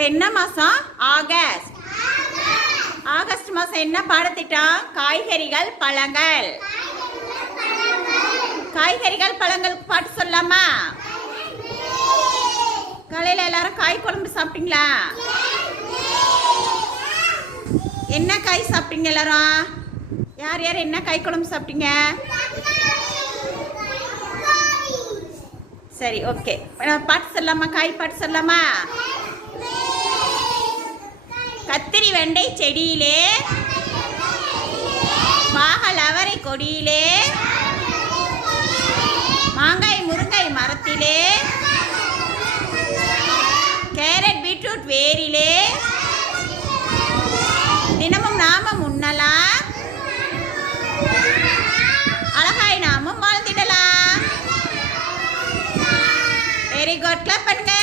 இப்போ என்ன மாதம் ஆகஸ்ட். ஆகஸ்ட் மாதம் என்ன பாடத்திட்டம்? காய்கறிகள் பழங்கள். காய்கறிகள் பழங்களுக்கு பாட்டு சொல்லலாமா காலையில் எல்லாரும் காய் குழம்பு சாப்பிட்டீங்களா? என்ன காய் சாப்பிட்டீங்க எல்லாரும்? யார் யார் என்ன காய் குழம்பு சாப்பிட்டீங்க? சரி ஓகே பாட்டு சொல்லலாமா காய் பாட்டு சொல்லலாமா வெண்டை செடியிலே பாகல் அவரை கொடியிலே மாங்காய் முருங்கை மரத்திலே கேரட் பீட்ரூட் வேரிலே தினமும் நாம உண்ணலாம். அழகாய் நாமும் வாழ்ந்திடலாம். வெரி குட் கிளப் பண்ணுங்க.